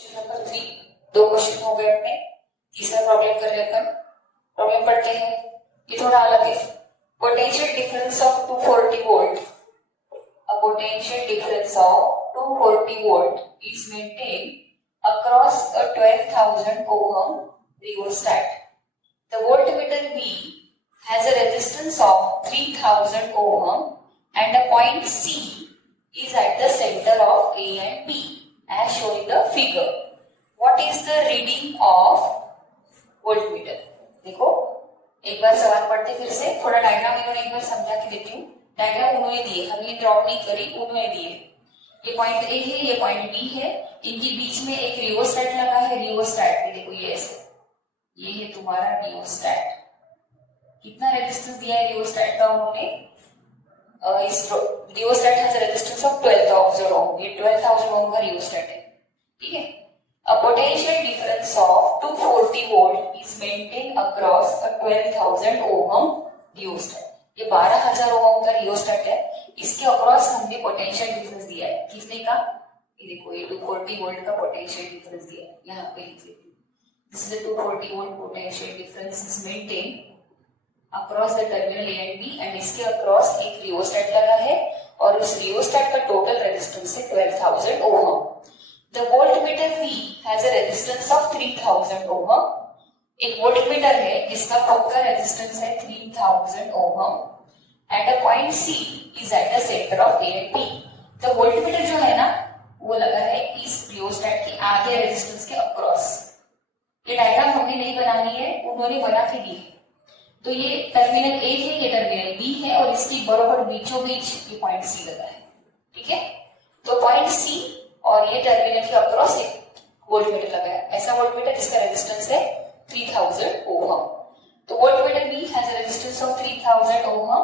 Question number 3 दो question हो गए अपने। तीसरा प्रॉब्लम कर रहे अपन। प्रॉब्लम पढ़ते हैं, ये थोड़ा अलग है। Potential difference of 240 volt, a potential difference of 240 volt is maintained across a 12,000 ohm rheostat. The voltmeter V has a resistance of 3000 ohm and a point C is at the center of A and B as shown in the figure. What is the reading of voltmeter? देखो एक बार सवाल पढ़ते फिर से, थोड़ा diagram इन्होंने एक बार समझा के देती हूँ। डायग्राम उन्होंने दिए, हमने ड्रॉ नहीं करी, उन्होंने दिए। ये पॉइंट ए है, ये पॉइंट बी है, इनके बीच में एक रियोस्टैट लगा है। रियोस्टैट ये देखो, ये ऐसे, ये है तुम्हारा रियोस्टैट। कितना रेजिस्टेंस दिया है रियोस्टैट का उन्होंने? इस rheostat has a resistance of 12,000 ओम। ये 12,000 ओम का रियोस्टैट है, ठीक है। A potential difference of 240 volt is maintained across a 12,000 ohm rheostat. ये 12,000 ओम का रियोस्टैट है, इसके अक्रॉस हमने पोटेंशियल डिफरेंस दिया है। कितने का? ये देखो, ये 240 वोल्ट का पोटेंशियल डिफरेंस दिया है, यहाँ पे लिख लेती हूँ। This is the 240 volt potential difference is maintained across the terminal A and B, and इसके अक्रॉस एक रियोस्टैट लगा है और उस रियोस्टैट का टोटल रेजिस्टेंस है 12,000 ओम। The voltmeter V has a resistance of 3000 ohm. एक वोल्टमीटर है जिसका खुद का रेजिस्टेंस है 3000 ohm and a point C is at the center of A and B. तो वोल्टमीटर जो है ना, वो लगा है इस रियोस्टैट के आगे रेजिस्टेंस के अक्रॉस। ये डायग्राम हमने नहीं बनानी है, उन्होंने बना के दी है। तो ये टर्मिनल A है, ये टर्मिनल B है, और इसके बराबर बीचों बीच ये पॉइंट C लगा है, ठीक है। तो पॉइंट C और ये टर्मिनल के अक्रॉस एक वोल्टमीटर लगा है, ऐसा वोल्टमीटर जिसका रेजिस्टेंस है 3000 ओम। तो voltmeter B has a resistance of 3000 ohm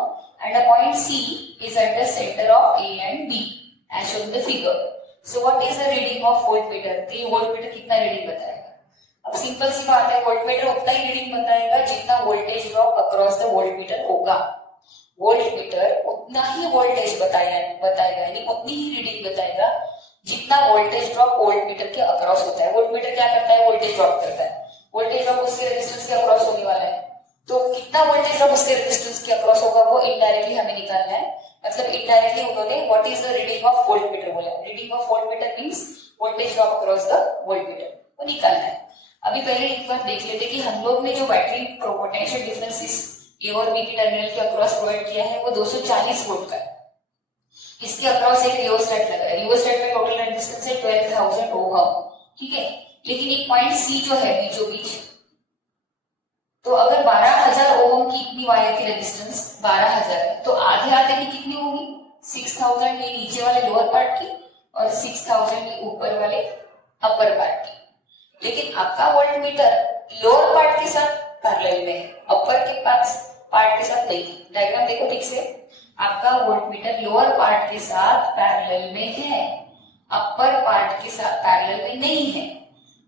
and a point C is at the center of A and B as shown in the figure. So what is the reading of voltmeter? तो ये voltmeter कितना reading बताएगा? अब simple सी बात है, voltmeter उतना ही reading बताएगा जितना voltage drop across the voltmeter होगा। वोल्टमीटर उतना ही वोल्टेज बताएगा, यानी उतनी ही रीडिंग बताएगा जितना वोल्टेज ड्रॉप वोल्टमीटर के अक्रॉस होता है। वोल्टमीटर क्या करता है? वोल्टेज ड्रॉप करता है। वोल्टेज ड्रॉप उसके रेजिस्टेंस के अक्रॉस होने वाला है, तो कितना वोल्टेज ड्रॉप उसके रेजिस्टेंस के अक्रॉस होगा वो इनडायरेक्टली हमें निकालना है। मतलब इनडायरेक्टली उन्होंने what is the reading of voltmeter बोला। Reading of voltmeter means voltage drop across the voltmeter, वो निकालना है। अभी पहले एक बार देख लेते कि हम लोग ने जो बैटरी पोटेंशियल डिफरेंस इस ए और बी के टर्मिनल के अक्रॉस प्रोवाइड किया है वो 240 वोल्ट का है। इसके अक्रॉस एक रियोस्टैट लगा है, रियोस्टैट का टोटल रेजिस्टेंस है 12,000 ओम, ठीक है। लेकिन एक पॉइंट C जो है बीचों बीच, तो अगर 12,000 ओम की इतनी वायर की रेजिस्टेंस 12,000 है, तो आधे आधे की कितनी होगी? 6,000 ये नीचे वाले लोअर पार्ट की और 6,000 ये ऊपर वाले अपर पार्ट की। लेकिन आपका वोल्टमीटर लोअर पार्ट के साथ पैरेलल में है, अपर के पार्ट के साथ नहीं। डायग्राम देखो ठीक से, आपका वोल्टमीटर लोअर पार्ट के साथ पैरेलल में है, अपर पार्ट के साथ पैरेलल में नहीं है।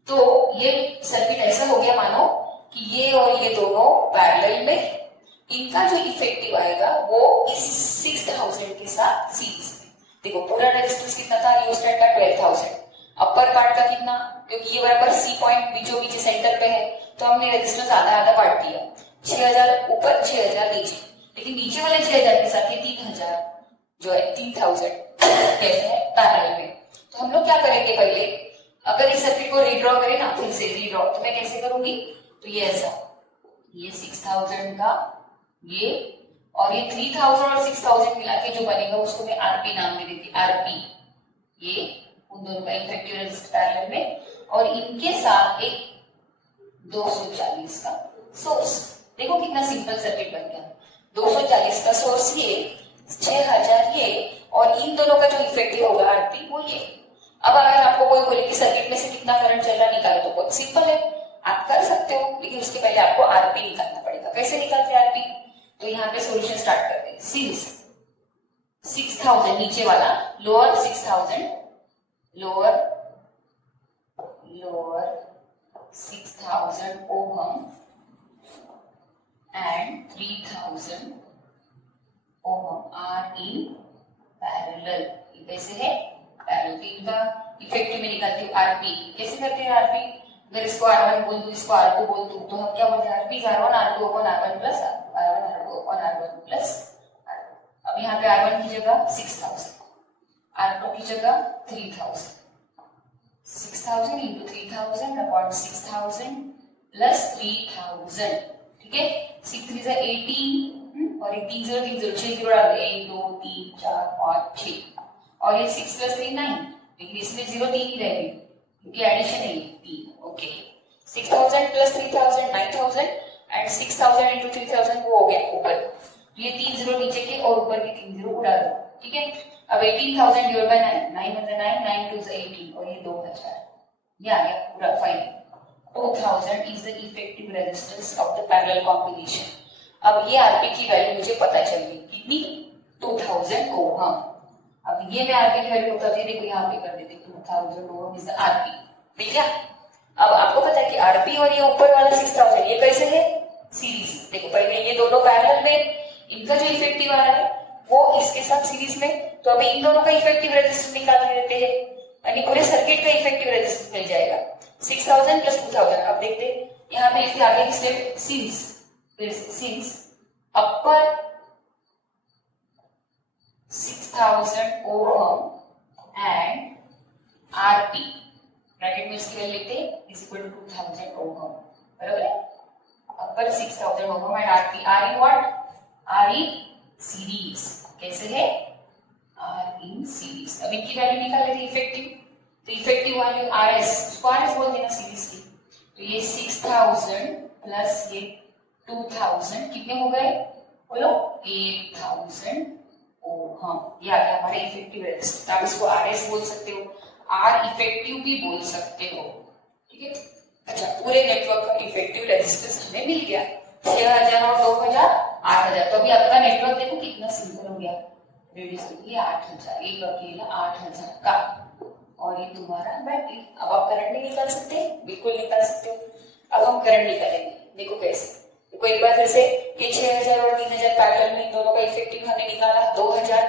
तो ये सर्किट ऐसा हो गया मानो कि ये और ये दोनों पैरेलल में, इनका जो इफेक्टिव आएगा वो इस 6,000 के साथ सीरीज में। देखो पूरा रेजिस्टेंस कितना था रियोस्टैट का? 12,000। अपर पार्ट का कितना? क्योंकि ये बराबर C पॉइंट बीचों बीच सेंटर पे है, तो हमने रेजिस्टेंस आधा आधा बांट दिया, 6,000 ऊपर 6,000 नीचे। लेकिन नीचे वाले 6,000 के साथ ये 3,000 जो है 3,000 कैसे है? पैरेलल में। तो हम लोग क्या करेंगे, पहले अगर इस सर्किट को रीड्रॉ करें ना, फिर से रीड्रॉ, तो मैं कैसे करूंगी? तो ये ऐसा, ये 6,000 का ये, और ये 3,000 और 6,000 मिला के जो बनेगा उसको मैं आरपी नाम दे देती। आरपी ये उन दोनों का इफेक्टिव रेजिस्टेंस पैरेलल में, और इनके साथ एक 240 का सोर्स। देखो कितना सिंपल सर्किट बन गया। 240 का सोर्स ये, 6,000 ये, और इन दोनों का जो इफेक्टिव होगा आरपी वो ये। अब अगर आपको कोई बोले कि सर्किट में से कितना करंट चल रहा निकालो, तो बहुत सिंपल है, आप कर सकते हो, लेकिन उसके पहले आपको आरपी निकालना पड़ेगा। कैसे निकालते हैं आरपी? तो यहाँ पे सॉल्यूशन स्टार्ट करते हैं। सिंस 6,000 नीचे वाला, lower 6,000, lower 6,000 ohm and 3,000 ohm are in parallel. ये कैसे है? पैरेलल। तो इनका इफेक्टिव में निकालती हूँ आरपी। कैसे करते हैं आरपी? अगर इसको R1 बोल दूं, इसको R2 बोल दूं, तो हम क्या बोलते हैं? RP R1 R2 upon R1 plus R1 R2 upon R1 plus R2। अब यहाँ पे R1 की जगह 6000, R2 की जगह 3000, 6000 into 3000 upon 6000 plus 3000, ठीक है। 6 3 जा 18 और 3 0 3 0 6 0 डाल दो, 1 2 3 4 5 6 और ये 6 plus 3 9, लेकिन इसमें 0 3 ही रहेगी क्योंकि एडिशन है ये 3। ओके, 6000 plus 3000 9000 and 6000 into 3000 वो हो गया ऊपर। तो ये 3 0 नीचे के और ऊपर के 3 0 उड़ा दो, ठीक है। अब 18000 डिवाइड बाय 9, 9 1 9 9 2 18 और ये 2000, ये आ गया पूरा final. 2000 is the effective resistance of the parallel combination। अब ये आरपी की वैल्यू मुझे पता चल गई कितनी? 2000 ओम। अब ये मैं आरपी की वैल्यू बताती हूँ, देखो यहाँ पे कर देते 2000 ओम इज द आरपी, ठीक है। अब आपको पता है कि आरपी और ये ऊपर वाला 6000 ये कैसे है? सीरीज। देखो पहले ये दोनों पैरेलल में, इनका जो इफेक्टिव आ रहा है वो इसके साथ सीरीज में, तो अभी इन दोनों का इफेक्टिव रेजिस्टेंस निकाल देते हैं, यानी पूरे सर्किट का इफेक्टिव रेजिस्टेंस मिल जाएगा 6000 प्लस 2000। अब देखते हैं यहाँ पे इसके आगे की step since upper 6000 ohm and RP bracket में इसकी वैल्यू लिखते हैं इज इक्वल टू 2000 ओम, बराबर है। Upper 6000 ohm and RP are in what? Are in series. कैसे है? Are in series. अब इनकी वैल्यू निकाल लेते हैं इफेक्टिव, तो इफेक्टिव वैल्यू आरएस, उसको आरएस बोल देना सीरीज की। तो ये 6000 प्लस ये 2000 कितने हो गए? बोलो 8000 ओम। ये आ गया हमारा इफेक्टिव रेजिस्टेंस। आप इसको आरएस बोल सकते हो, आर इफेक्टिव भी बोल सकते हो, ठीक है। अच्छा, पूरे नेटवर्क का इफेक्टिव रेजिस्टेंस हमें मिल गया 6000 और 2000 8000। तो अभी आपका नेटवर्क देखो कितना सिंपल हो गया। रेडियस ये 8000, एक अकेला 8000 का, और ये तुम्हारा बैटरी। अब आप करंट नहीं निकाल सकते? बिल्कुल निकाल सकते हो। अब हम करंट निकालेंगे, देखो कैसे। देखो एक बार फिर से, ये 6000 और 3000 पैरेलल में, इन दोनों का इफेक्टिव हमने निकाला 2000,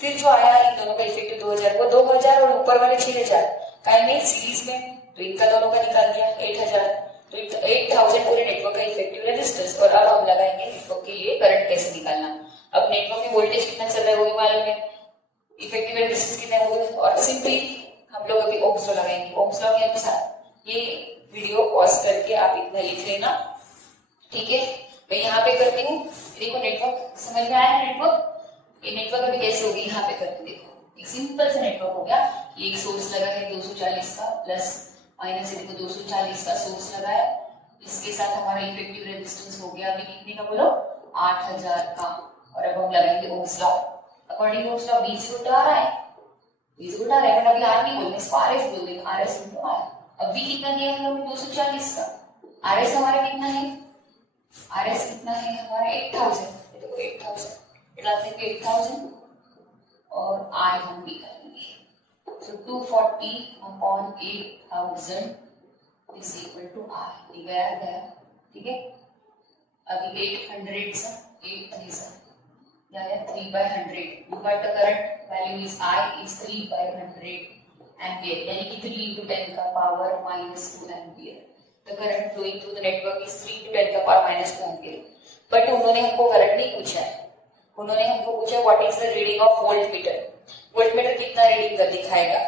फिर जो आया इन दोनों का इफेक्टिव 2000, वो 2000 और ऊपर वाले 6000 का में सीरीज में, तो इनका दोनों का निकाल दिया 8000। तो 8000 पूरे नेटवर्क का इफेक्टिव रेजिस्टेंस। और अब हम लगाएंगे नेटवर्क के लिए करंट कैसे निकालना। अब नेटवर्क में वोल्टेज कितना चल रहा है वो भी मालूम है, इफेक्टिव रेजिस्टेंस कितना है, और सिंपली हम लोग अभी ओम्स लॉ लगाएंगे। ओम्स लॉ के अनुसार ये वीडियो पॉज करके आप इतना लिख लेना, ठीक है। मैं यहाँ पे करती हूँ, देखो नेटवर्क समझ में आया? नेटवर्क, ये नेटवर्क अभी कैसे होगी यहाँ पे करती हूँ। देखो एक सिंपल सा नेटवर्क हो गया। ये एक सोर्स लगा है 240 का, प्लस माइनस देखो 240 का सोर्स लगा है, इसके साथ हमारा इफेक्टिव रेजिस्टेंस हो गया अभी कितने का बोलो? 8000 का। और अब हम लगाएंगे Ohm's law. According to Ohm's law V0 तो आ रहा है, V0 उठा रहे हैं, अभी आर नहीं बोलते, इसको आरएस बोल देंगे, आरएस इनटू आर। अब V कितना दिया हम लोग 240 का, आरएस हमारा कितना है? आरएस कितना है हमारा 8000। देखो 8000 डालते हैं 8000 और आर हम निकालेंगे। So 240 upon 8000 is equal to R। ये गया, ठीक है। अभी 800 सा 8 3 सा या 3/100। You got the current value is I is 3/100 ampere, यानी कि 3 into 10 का power -2 ampere। The current flowing through the network is 3 into 10 का power -2 ampere। But उन्होंने हमको करंट नहीं पूछा है, उन्होंने हमको पूछा what is the reading of voltmeter। Voltmeter कितना रीडिंग कर दिखाएगा?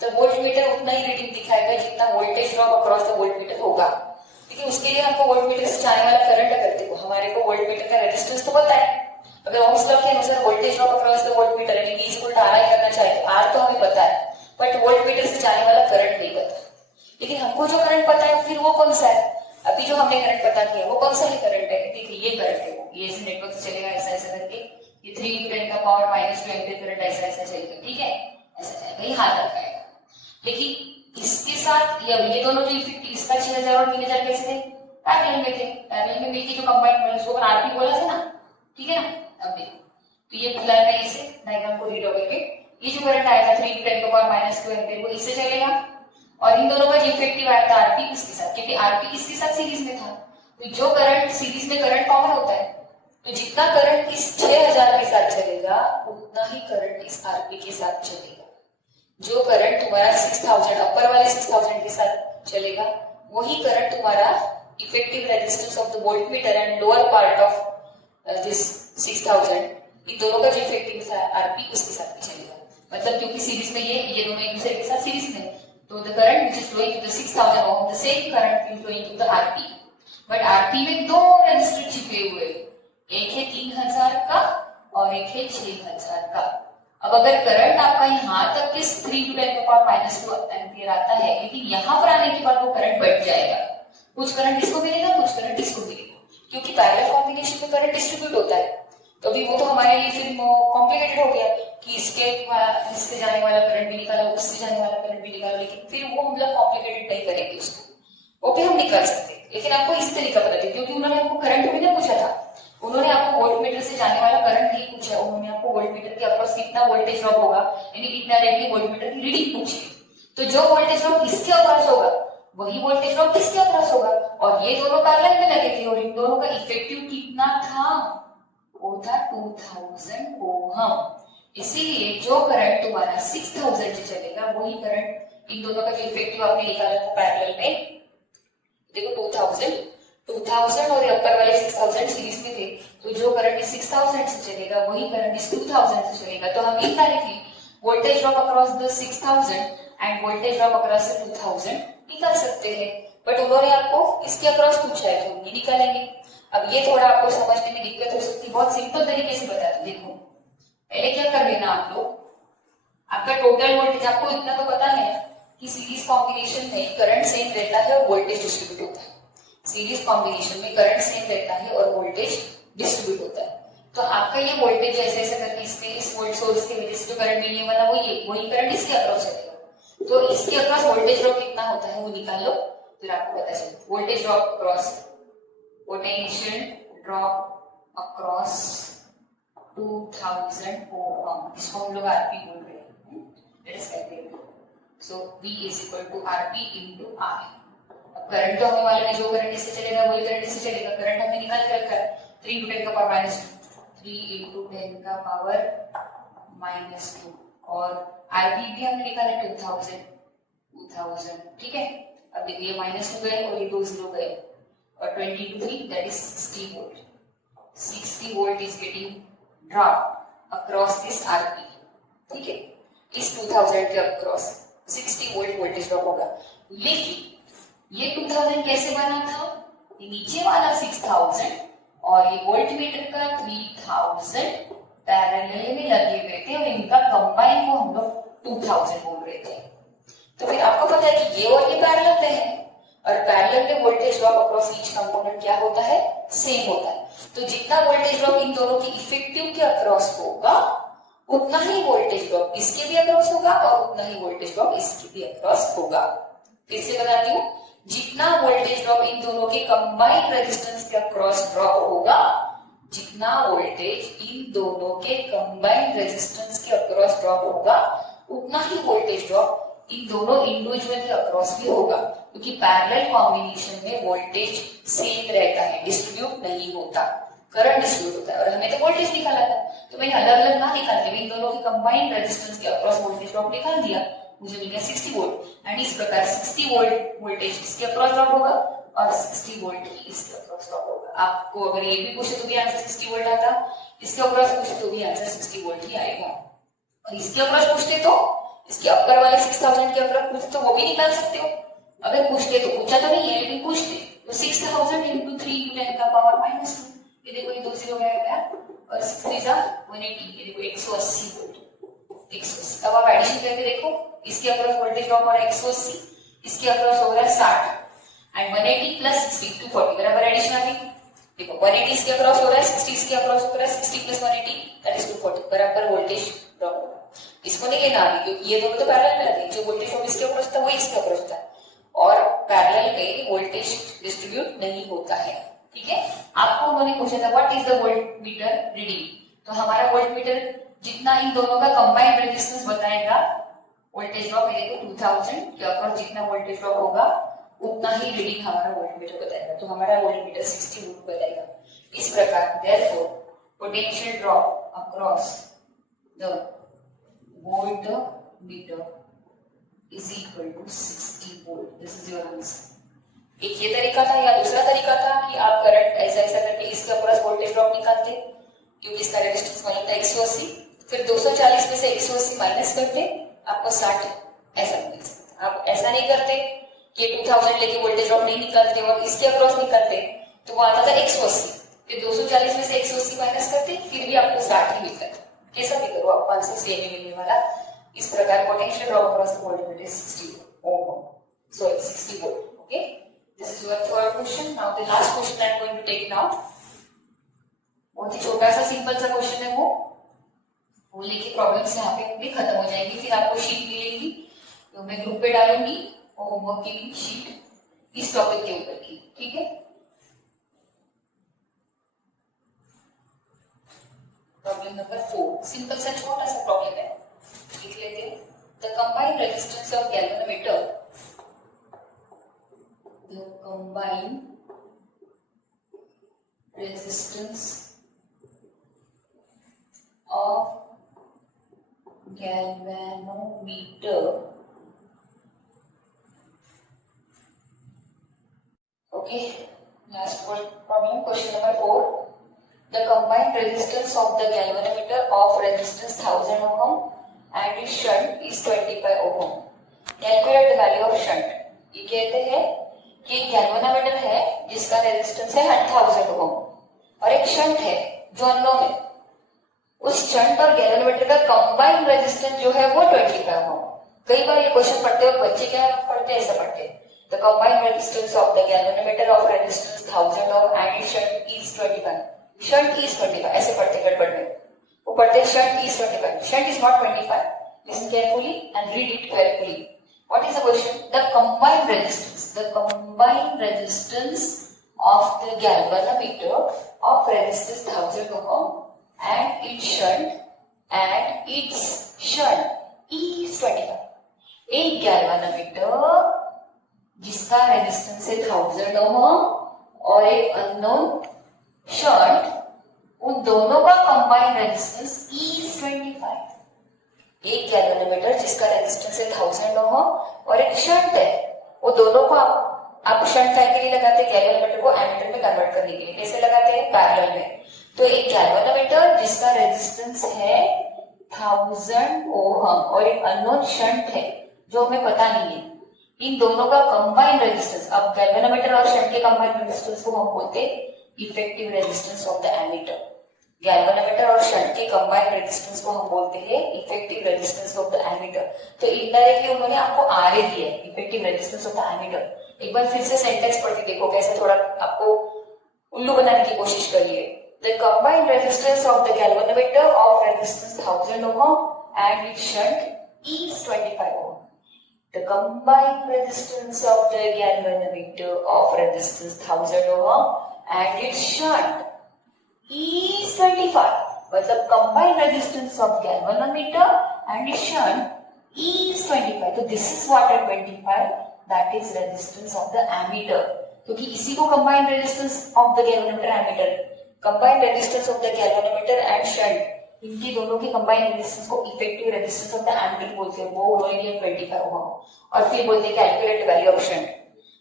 तो वोल्टमीटर उतना ही रीडिंग दिखाएगा जितना voltage drop across the voltmeter होगा, ठीक है। उसके लिए हमको वोल्टमीटर से जाने वाला करंट अगर देखो, हमारे को वोल्टमीटर का रेजिस्टेंस तो पता है। अगर ओम्स लॉ के अनुसार voltage drop across the voltmeter यानी V इक्वल टू R करना चाहिए, R तो हमें पता है, बट वोल्टमीटर से जाने वाला करंट नहीं पता। लेकिन हमको जो करंट पता है फिर वो कौन सा है? अभी जो हमने करंट पता किया वो कौन सा है करंट है? देखिए ये करंट है, वो ये ऐसे नेटवर्क से चलेगा ऐसा ऐसा करके, ये 3 into 10 का पावर -2 एम्पीयर करंट ऐसा ऐसा चलेगा, ठीक है, ऐसा जाएगा, ये हाथ रखा है। लेकिन इसके साथ ये दोनों जो इफेक्ट, इसका 6000 और 3000 कैसे थे? पैरेलल में थे, पैरेलल में मिलके जो कंबाइंड में उसको आरपी बोला था ना, ठीक है ना। अब देखो तो ये बुलाया मैं इसे डायग्राम को रीड करके, ये जो करंट आया था 3 into 10 का पावर -2 एम्पीयर वो इससे चलेगा, और इन दोनों का जो इफेक्टिव आया था आरपी इसके साथ, क्योंकि आरपी इसके साथ सीरीज में था। तो जो करंट सीरीज में करंट कॉमन होता है, तो जितना करंट इस 6000 के साथ चलेगा उतना ही करंट इस आरपी के साथ चलेगा। जो करंट तुम्हारा 6000 अपर वाले 6000 के साथ चलेगा वही करंट तुम्हारा effective resistance of the voltmeter and lower part of this 6000 इन दोनों का जो इफेक्टिव था आरपी उसके साथ भी चलेगा। मतलब क्योंकि सीरीज में ये दोनों एक दूसरे के साथ सीरीज में, तो the current which is flowing to the 6000 ohm the same current will flowing to the RP. But RP में दो रेजिस्टर छिपे हुए, एक है 3000 का और एक है 6000 का। अब अगर करंट आपका यहाँ तक के 3 to 10 -2 एम्पियर आता है, लेकिन यहाँ पर आने के बाद वो करंट बढ़ जाएगा, कुछ करंट इसको मिलेगा कुछ करंट इसको मिलेगा, क्योंकि पैरेलल कॉम्बिनेशन में करंट डिस्ट्रीब्यूट होता है। तो अभी वो तो हमारे लिए फिर कॉम्प्लिकेटेड हो गया कि इससे जाने वाला करंट भी निकालो, उससे जाने वाला करंट भी निकालो, लेकिन फिर वो हम लोग कॉम्प्लिकेटेड नहीं करेंगे उसको, वो भी हम निकाल सकते हैं। लेकिन आपको इस तरीका पता है, क्योंकि उन्होंने आपको करंट भी नहीं पूछा था, उन्होंने आपको वोल्टमीटर से जाने वाला करंट नहीं पूछा, उन्होंने आपको वोल्टमीटर के अक्रॉस कितना वोल्टेज ड्रॉप होगा यानी इनडायरेक्टली वोल्टमीटर की रीडिंग पूछी। तो जो वोल्टेज ड्रॉप इसके अक्रॉस होगा वही वोल्टेज ड्रॉप किसके अक्रॉस होगा, और ये दोनों पैरेलल में लगे थे और इन दोनों का इफेक्टिव कितना था, वो था 2000 ओम। इसीलिए जो करंट तुम्हारा 6000 से चलेगा वही करंट इन दोनों का जो इफेक्टिव आपने निकाला था पैरेलल में, देखो 2000 और अपर वाले 6000 सीरीज में थे, तो जो करंट इस 6000 से चलेगा वही करंट इस 2000 से चलेगा। तो हम indirectly voltage drop across the 6000 end voltage drop across the 2000 निकाल सकते हैं। बट उन्होंने आपको इसके अक्रॉस पूछा है तो हम ये निकालेंगे। अब ये थोड़ा आपको समझने में दिक्कत हो सकती है, बहुत सिंपल तरीके से बता दूं। देखो पहले क्या कर लेना आप लोग, आपका टोटल वोल्टेज आपको इतना तो पता है कि सीरीज कॉम्बिनेशन में करंट सेम रहता है और वोल्टेज डिस्ट्रीब्यूट होता है। सीरीज कॉम्बिनेशन में करंट सेम रहता है और वोल्टेज डिस्ट्रीब्यूट होता है। तो आपका ये वोल्टेज जैसे ऐसे करके इसमें इस वोल्ट सोर्स की वजह से जो करंट मिलने वाला वही करंट इसके अक्रॉस चलेगा। तो इसके अक्रॉस वोल्टेज ड्रॉप कितना होता है वो निकाल लो, फिर आपको पता चलेगा। Voltage drop across, potential drop across 2000 ohm, इसको हम लोग आरपी बोल रहे हैं। Let us calculate. So V is equal to RP into R। अब करंट तो हमें मालूम है, जो करंट इससे चलेगा वही करंट इससे चलेगा। करंट हमने निकाल के रखा है 3 to 10 का पावर -2, 3 into 10 का पावर -2, और आरपी भी हमने निकाला 2000, ठीक है। अब देखिए -2 गए और ये 2 0 गए, और 20 into 3 that is 60 volt. 60 volt is getting drop across this RP, ठीक है। इस 2000 के अक्रॉस 60 वोल्ट वोल्टेज ड्रॉप होगा। लेकिन ये 2000 कैसे बना था, ये नीचे वाला 6000 और ये वोल्टमीटर का 3000 पैरेलल में लगे हुए थे और इनका कंबाइन को हम लोग 2000 बोल रहे थे। तो फिर आपको पता है कि ये और ये पैरेलल में है, और पैरेलल में voltage drop across each component क्या होता है, सेम होता है। तो जितना वोल्टेज ड्रॉप इन दोनों के इफेक्टिव के अक्रॉस होगा उतना ही वोल्टेज ड्रॉप इसके भी अक्रॉस होगा और उतना ही वोल्टेज ड्रॉप इसके भी अक्रॉस होगा। फिर से बताती हूँ, जितना वोल्टेज ड्रॉप इन दोनों के कंबाइंड रेजिस्टेंस के अक्रॉस ड्रॉप होगा, जितना वोल्टेज इन दोनों के कंबाइंड रेजिस्टेंस के अक्रॉस ड्रॉप होगा, उतना ही वोल्टेज ड्रॉप इन दोनों इंडिविजुअल के अक्रॉस भी होगा, क्योंकि पैरेलल कॉम्बिनेशन में वोल्टेज सेम रहता है, डिस्ट्रीब्यूट नहीं होता, करंट डिस्ट्रीब्यूट होता है। और हमें तो वोल्टेज निकाला था, तो मैंने अलग अलग ना निकाल के इन दोनों के कंबाइंड रेजिस्टेंस के अक्रॉस वोल्टेज ड्रॉप निकाल दिया, मुझे मिल गया 60 वोल्ट। एंड इस प्रकार 60 वोल्ट वोल्टेज इसके अक्रॉस ड्रॉप होगा और 60 वोल्ट ही इसके अक्रॉस ड्रॉप होगा। आपको अगर ये भी पूछे तो भी आंसर 60 वोल्ट आता, इसके अक्रॉस पूछे तो भी आंसर 60 वोल्ट ही आएगा। और इसके अक्रॉस पूछते तो, इसके अपर वाले 6000 के अक्रॉस पूछते तो वो भी निकाल सकते हो। अगर पूछते तो, पूछा तो नहीं है लेकिन पूछते तो 6000 into 3 to 10 का पावर -2, ये देखो ये 2 0 गया और 6 3 जा 180, ये देखो 180 वोल्ट, 180। अब आप एडिशन करके देखो, इसके अक्रॉस वोल्टेज ड्रॉप हो रहा है 180, इसके अक्रॉस हो रहा है 60 एंड 180 प्लस 60 240 बराबर एडिशन आ गई। देखो 180 इसके अक्रॉस हो रहा है, 60 इसके अक्रॉस हो रहा है, 60 प्लस 180 दैट इज 240 बराबर वोल्टेज ड्रॉप होगा। इसको नहीं लेना अभी, क्योंकि ये दोनों तो पैरेलल में लगे, जो वोल्टेज ड्रॉप इसके अक्रॉस था वही इसके अक्रॉस था, और पैरेलल में वोल्टेज डिस्ट्रीब्यूट नहीं होता है, ठीक है। आपको उन्होंने पूछा था what is the voltmeter reading, तो हमारा वोल्टमीटर जितना इन दोनों का कंबाइंड रेजिस्टेंस बताएगा वोल्टेज ड्रॉप, ये देखो 2000 के अक्रॉस जितना वोल्टेज ड्रॉप होगा उतना ही रीडिंग हमारा वोल्टमीटर बताएगा, तो हमारा वोल्टमीटर 60 वोल्ट बताएगा। इस प्रकार therefore potential drop across the voltmeter is equal to 60 volt. This is your answer. एक ये तरीका था, या दूसरा तरीका था कि आप करंट ऐसा ऐसा करके इसके अक्रॉस वोल्टेज ड्रॉप निकालते, क्योंकि इसका रेजिस्टेंस मालूम था 180, फिर 240 में से 180 माइनस करते, आपको 60 ऐसा मिल सकता। आप ऐसा नहीं करते कि 2000 लेके वोल्टेज ड्रॉप नहीं निकालते और इसके अक्रॉस निकालते, तो वो आता था 180, फिर 240 में से 180 माइनस करते, फिर भी आपको 60 ही मिलता था। कैसा भी करो आपको आंसर सेम ही मिलने वाला। इस प्रकार potential drop across the voltage is 60 ohm, sorry 60 volt. Okay, this is your third question. Now the last question I am going to take now. बहुत ही छोटा सा सिंपल सा क्वेश्चन है वो लेके प्रॉब्लम्स यहाँ पे भी खत्म हो जाएंगी। फिर आपको शीट मिलेगी, तो मैं ग्रुप पे डालूंगी और होमवर्क की शीट इस टॉपिक के ऊपर की, ठीक है। प्रॉब्लम नंबर 4, सिंपल सा छोटा सा प्रॉब्लम है, लिख लेते हैं। The combined resistance of galvanometer, the combined resistance of galvanometer, okay, last problem, question number 4. The combined resistance of the galvanometer of resistance 1000 ohm and its shunt is 25 ohm. Calculate the value of shunt. ये कहते हैं कि galvanometer है जिसका resistance है 1000 ओम और एक shunt है जो अननोन है। उस शंट और गैल्वेनोमीटर का कंबाइंड रेजिस्टेंस जो है वो 25 ओम। कई बार ये क्वेश्चन पढ़ते हो बच्चे क्या पढ़ते हैं, ऐसा पढ़ते हैं the combined resistance of the galvanometer of resistance 1000 ohm and it's shunt is 25, shunt is 25, ऐसे पढ़ते गड़बड़ में। वो पढ़ते हैं shunt is 25, shunt is not 25। Listen carefully and read it carefully. What is the question? The combined resistance of the galvanometer of resistance 1000 ohm and its shunt is 25. एक galvanometer जिसका resistance है 1000 ओम और एक अननोन शंट, उन दोनों का combined resistance is 25। एक galvanometer जिसका रेजिस्टेंस है 1000 ओम और एक शंट है, वो दोनों को आप शंट काय के लिए लगाते हैं? गैल्वेनोमीटर को एमीटर में कन्वर्ट करने के लिए। कैसे लगाते हैं? पैरेलल में। तो एक गैल्वेनोमीटर जिसका रेजिस्टेंस है 1000 ओम और एक अननोन शंट है जो हमें पता नहीं है, इन दोनों का कंबाइंड रेजिस्टेंस, अब गैल्वेनोमीटर और शंट के कंबाइंड रेजिस्टेंस को हम बोलते हैं effective resistance of the ammeter. Galvanometer और शंट के कंबाइंड रेजिस्टेंस को हम बोलते हैं effective resistance of the ammeter. तो इनडायरेक्टली उन्होंने आपको आरए दिया है, effective resistance of the ammeter. एक बार फिर से सेंटेंस पढ़ के देखो कैसे थोड़ा आपको उल्लू बनाने की कोशिश करिए। The combined resistance of the galvanometer of resistance 1000 ohm and it's shunt is 25 ohm. The combined resistance of the galvanometer of resistance 1000 ohm and its shunt is 25. मतलब combined resistance of galvanometer and its shunt is 25. तो this is what is 25, that is resistance of the ammeter. क्योंकि इसी को combined resistance of the galvanometer ammeter, combined resistance of the galvanometer and shunt, इनकी दोनों की combined resistance को effective resistance of the ammeter बोलते हैं। वो उन्होंने दिया 25 ओम और फिर बोलते हैं कैलकुलेट वैल्यू ऑफ शंट।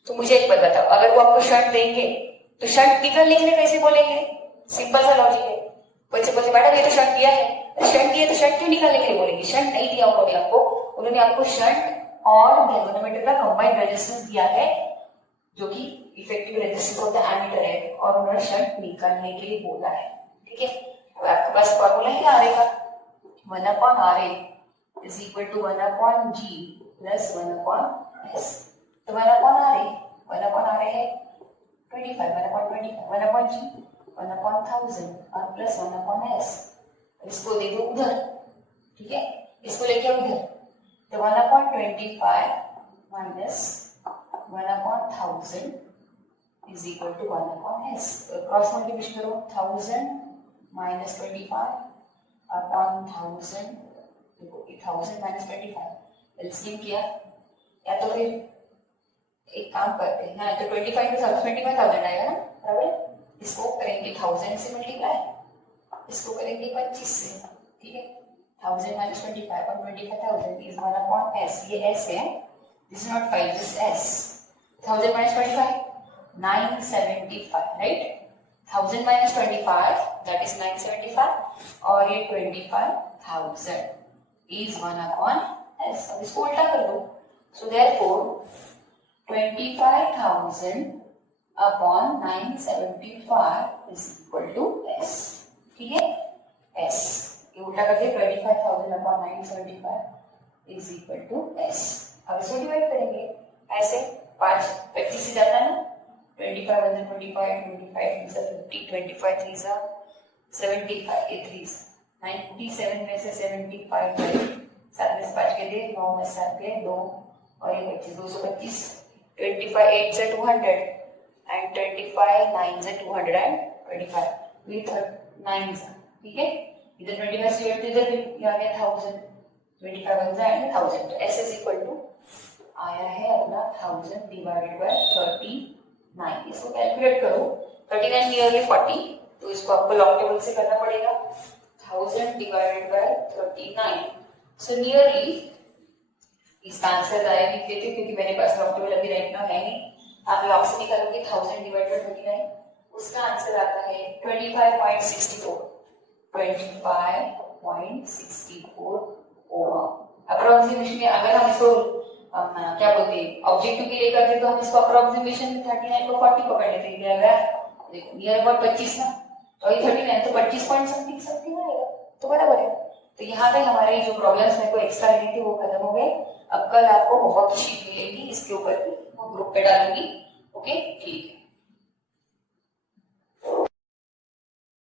तो मुझे एक बात बताओ, अगर वो आपको शंट देंगे तो शंट निकालने के लिए कैसे बोलेंगे? सिंपल सा लॉजिक है। बच्चे बोलते मैडम ये तो शंट दिया है, शंट दिया तो शंट क्यों निकालने के लिए बोलेंगे? शंट नहीं दिया उन्होंने आपको शंट और गैल्वेनोमीटर का कंबाइंड रेजिस्टेंस दिया है जो कि effective resistance of the ammeter है, और उन्होंने शंट निकालने के लिए बोला है। ठीक है, आपके पास फॉर्मूला है क्या आरए का? 1/RA is equal to 1/G plus 1/S। तो 1/RA है 25, 1/25, 1/G 1/1000 और प्लस 1/S। इसको दे दो उधर, ठीक है, इसको लेके उधर। तो 1/25 minus 1/1000 is equal to 1/S। Cross multiplication करो, 1000 minus 25 upon 1000, देखो 1000 minus 25 एलसीएम किया, या तो फिर एक काम करते हैं ना, तो 25 में 25,000 आएगा ना, बराबर। इसको करेंगे 1000 से मल्टीप्लाई, इसको करेंगे 25 से, ठीक है। 1000 minus 25 और 25,000 is 1 upon s. ये s है, this is not 5, this is s. 1000 minus 25 975, right? 1000 minus 25 that is 975 और ये 25,000 is 1 upon s. अब इसको उल्टा कर दो. So therefore 25,000 upon 975 is equal to s. ठीक है, s ये उल्टा कर दिया. 25,000 upon 975 is equal to s. अब इसको डिवाइड करेंगे ऐसे. 5 25 से जाता है ना. 25 1 25 25 3 50 25 3 75 ये 3 97 में से 75 गए. 7 में से 5 के दिए, 9 में से 7 गए, 2 और ये 25 225. 25 8 से 200 and 25 9 से 225 with 9 से. ठीक है, इधर 25 से जोड़ते इधर भी आ गया 1000. 25 1 से 1000. तो s is equal to आया है अपना 1000 divided by 39. इसको कैलकुलेट करो. 39 नियरली 40, तो इसको आपको लॉग टेबल से करना पड़ेगा. 1000 divided by 39. सो नियरली इसका आंसर आया लिख देती हूँ क्योंकि मेरे पास लॉग टेबल अभी राइट नाउ है नहीं. आप लॉग से निकालोगे 1000 डिवाइड बाय 39, उसका आंसर आता है 25.64. 25.64 ओम. अप्रोक्सीमेशन में अगर हम इसको क्या बोलते हैं ऑब्जेक्टिव के लिए करते तो हम इसको अप्रोक्सीमेशन 39 को 40 पकड़ लेते हैं. देखो नियर अबाउट 25 ना, और ये 39 तो 25 पॉइंट समथिंग समथिंग आएगा, तो बराबर है. तो यहाँ पे हमारे जो प्रॉब्लम्स मेरे को एक्स्ट्रा लेनी थी वो खत्म हो गए. अब कल आपको होमवर्क शीट मिलेगी, इसके ऊपर भी ग्रुप पे डालूंगी. ओके, ठीक है.